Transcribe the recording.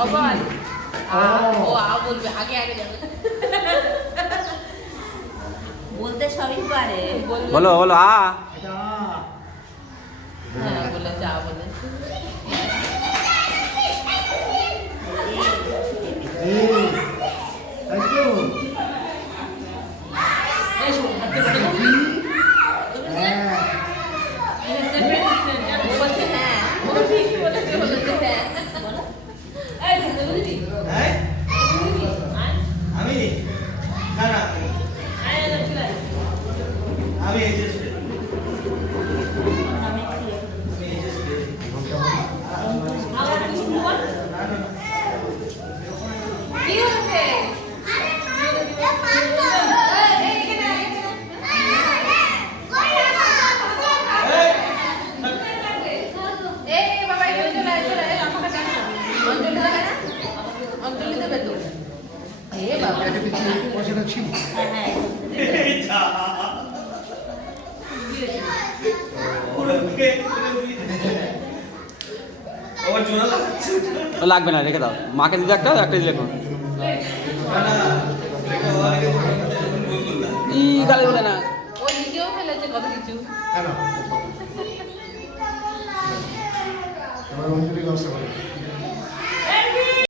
Of all ও বলবে আগে আগে যাবে বলতে সবই পারে। বলো বলো হ্যাঁ বলে যা বলে লাগবে না, রেখে দাও। মাকে দিতে একটা দিলে গালি বলে না। ওই নিজেও ফেলেছে কত কিছু। অঞ্জলি ব্যবস্থা করে